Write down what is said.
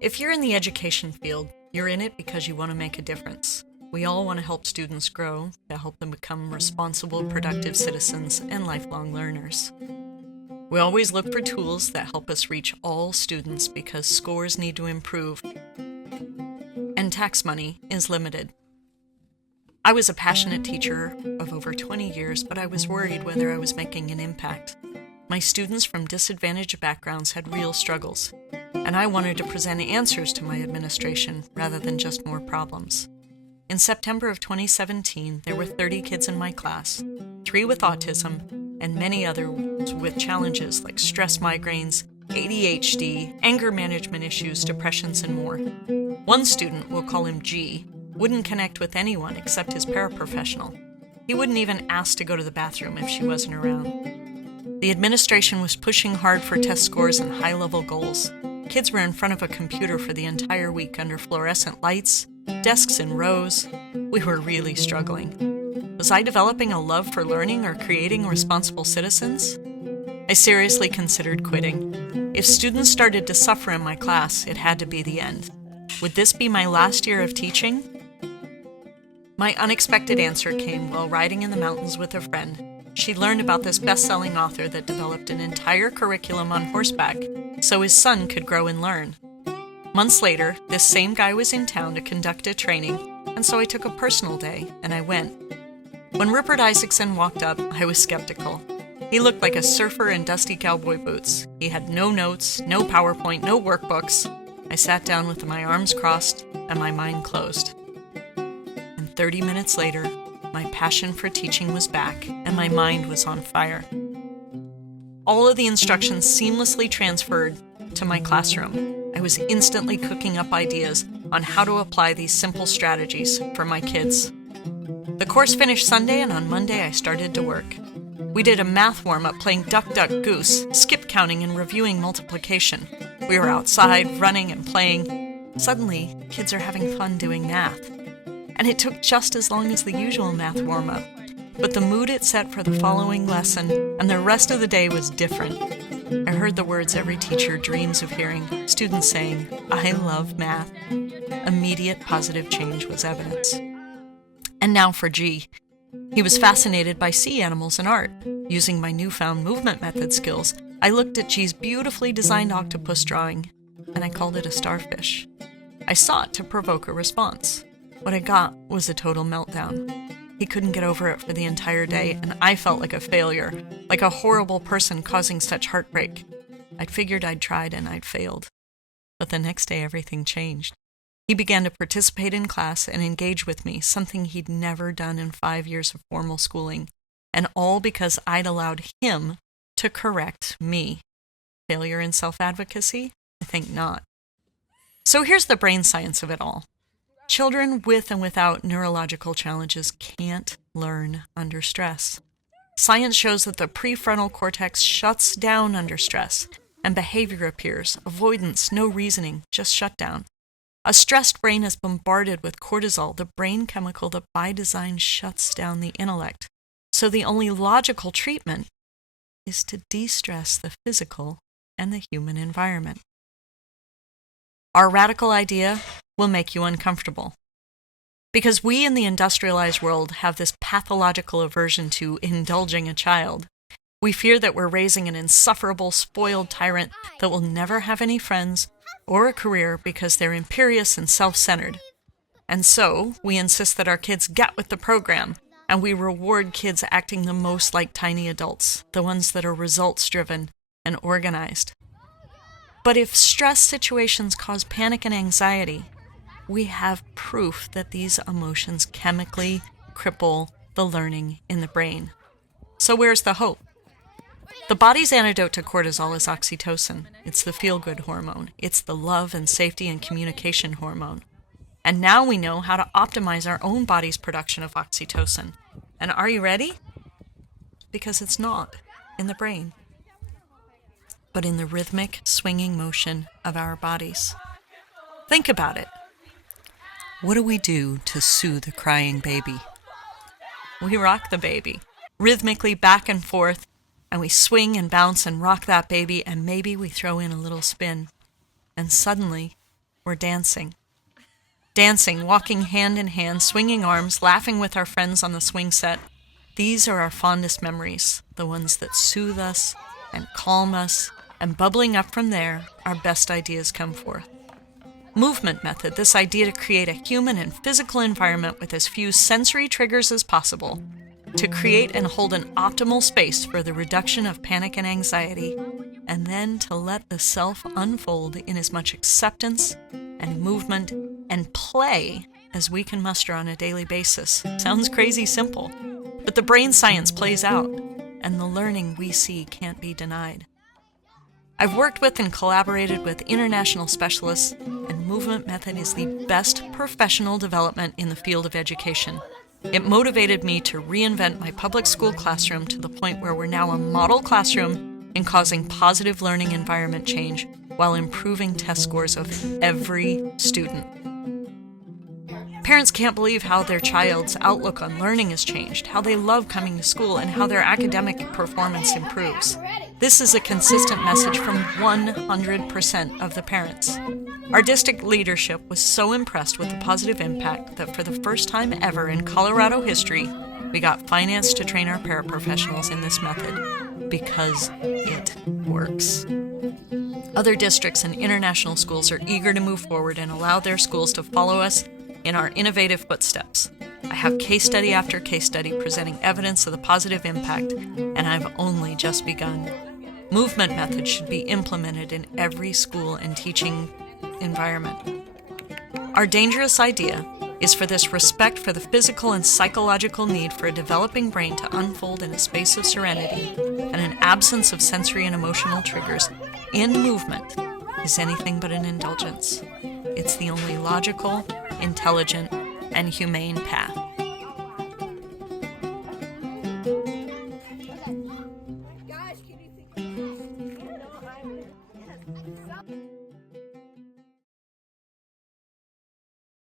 If you're in the education field, you're in it because you want to make a difference. We all want to help students grow, to help them become responsible, productive citizens and lifelong learners. We always look for tools that help us reach all students because scores need to improve, and tax money is limited. I was a passionate teacher of over 20 years, but I was worried whether I was making an impact. My students from disadvantaged backgrounds had real struggles, and I wanted to present answers to my administration rather than just more problems. In September of 2017, there were 30 kids in my class, 3 with autism, and many others with challenges like stress migraines, ADHD, anger management issues, depressions, and more. One student, we'll call him G, wouldn't connect with anyone except his paraprofessional. He wouldn't even ask to go to the bathroom if she wasn't around. The administration was pushing hard for test scores and high-level goals. Kids were in front of a computer for the entire week under fluorescent lights, desks in rows. We were really struggling. Was I developing a love for learning or creating responsible citizens? I seriously considered quitting. If students started to suffer in my class, it had to be the end. Would this be my last year of teaching? My unexpected answer came while riding in the mountains with a friend. She learned about this best-selling author that developed an entire curriculum on horseback so his son could grow and learn. Months later, this same guy was in town to conduct a training, and so I took a personal day, and I went. When Rupert Isaacson walked up, I was skeptical. He looked like a surfer in dusty cowboy boots. He had no notes, no PowerPoint, no workbooks. I sat down with my arms crossed and my mind closed. And 30 minutes later, my passion for teaching was back and my mind was on fire. All of the instructions seamlessly transferred to my classroom. I was instantly cooking up ideas on how to apply these simple strategies for my kids. The course finished Sunday, and on Monday I started to work. We did a math warm-up playing Duck, Duck, Goose, skip counting and reviewing multiplication. We were outside, running and playing. Suddenly, kids are having fun doing math. And it took just as long as the usual math warm-up. But the mood it set for the following lesson and the rest of the day was different. I heard the words every teacher dreams of hearing, students saying, "I love math." Immediate positive change was evidence. And now for G. He was fascinated by sea animals and art. Using my newfound movement method skills, I looked at G's beautifully designed octopus drawing, and I called it a starfish. I sought to provoke a response. What I got was a total meltdown. He couldn't get over it for the entire day, and I felt like a failure, like a horrible person causing such heartbreak. I'd figured I'd tried and I'd failed. But the next day everything changed. He began to participate in class and engage with me, something he'd never done in 5 years of formal schooling, and all because I'd allowed him to correct me. Failure in self-advocacy? I think not. So here's the brain science of it all. Children with and without neurological challenges can't learn under stress. Science shows that the prefrontal cortex shuts down under stress, and behavior appears, avoidance, no reasoning, just shutdown. A stressed brain is bombarded with cortisol, the brain chemical that by design shuts down the intellect. So the only logical treatment is to de-stress the physical and the human environment. Our radical idea will make you uncomfortable. Because we in the industrialized world have this pathological aversion to indulging a child. We fear that we're raising an insufferable, spoiled tyrant that will never have any friends or a career because they're imperious and self-centered. And so, we insist that our kids get with the program, and we reward kids acting the most like tiny adults, the ones that are results-driven and organized. But if stress situations cause panic and anxiety, we have proof that these emotions chemically cripple the learning in the brain. So where's the hope? The body's antidote to cortisol is oxytocin. It's the feel-good hormone. It's the love and safety and communication hormone. And now we know how to optimize our own body's production of oxytocin. And are you ready? Because it's not in the brain, but in the rhythmic, swinging motion of our bodies. Think about it. What do we do to soothe a crying baby? We rock the baby, rhythmically back and forth, and we swing and bounce and rock that baby, and maybe we throw in a little spin. And suddenly, We're dancing. Dancing, walking hand in hand, swinging arms, laughing with our friends on the swing set. These are our fondest memories, the ones that soothe us and calm us, and bubbling up from there, our best ideas come forth. Movement method, this idea to create a human and physical environment with as few sensory triggers as possible, to create and hold an optimal space for the reduction of panic and anxiety, and then to let the self unfold in as much acceptance and movement and play as we can muster on a daily basis. Sounds crazy simple, but the brain science plays out, and the learning we see can't be denied. I've worked with and collaborated with international specialists, and movement method is the best professional development in the field of education. It motivated me to reinvent my public school classroom to the point where we're now a model classroom in causing positive learning environment change while improving test scores of every student. Parents can't believe how their child's outlook on learning has changed, how they love coming to school, and how their academic performance improves. This is a consistent message from 100% of the parents. Our district leadership was so impressed with the positive impact that for the first time ever in Colorado history, we got finance to train our paraprofessionals in this method because it works. Other districts and international schools are eager to move forward and allow their schools to follow us in our innovative footsteps. I have case study after case study presenting evidence of the positive impact, and I've only just begun. Movement methods should be implemented in every school and teaching environment. Our dangerous idea is for this respect for the physical and psychological need for a developing brain to unfold in a space of serenity, and an absence of sensory and emotional triggers in movement is anything but an indulgence. It's the only logical, intelligent, and humane path. Guys, can you think?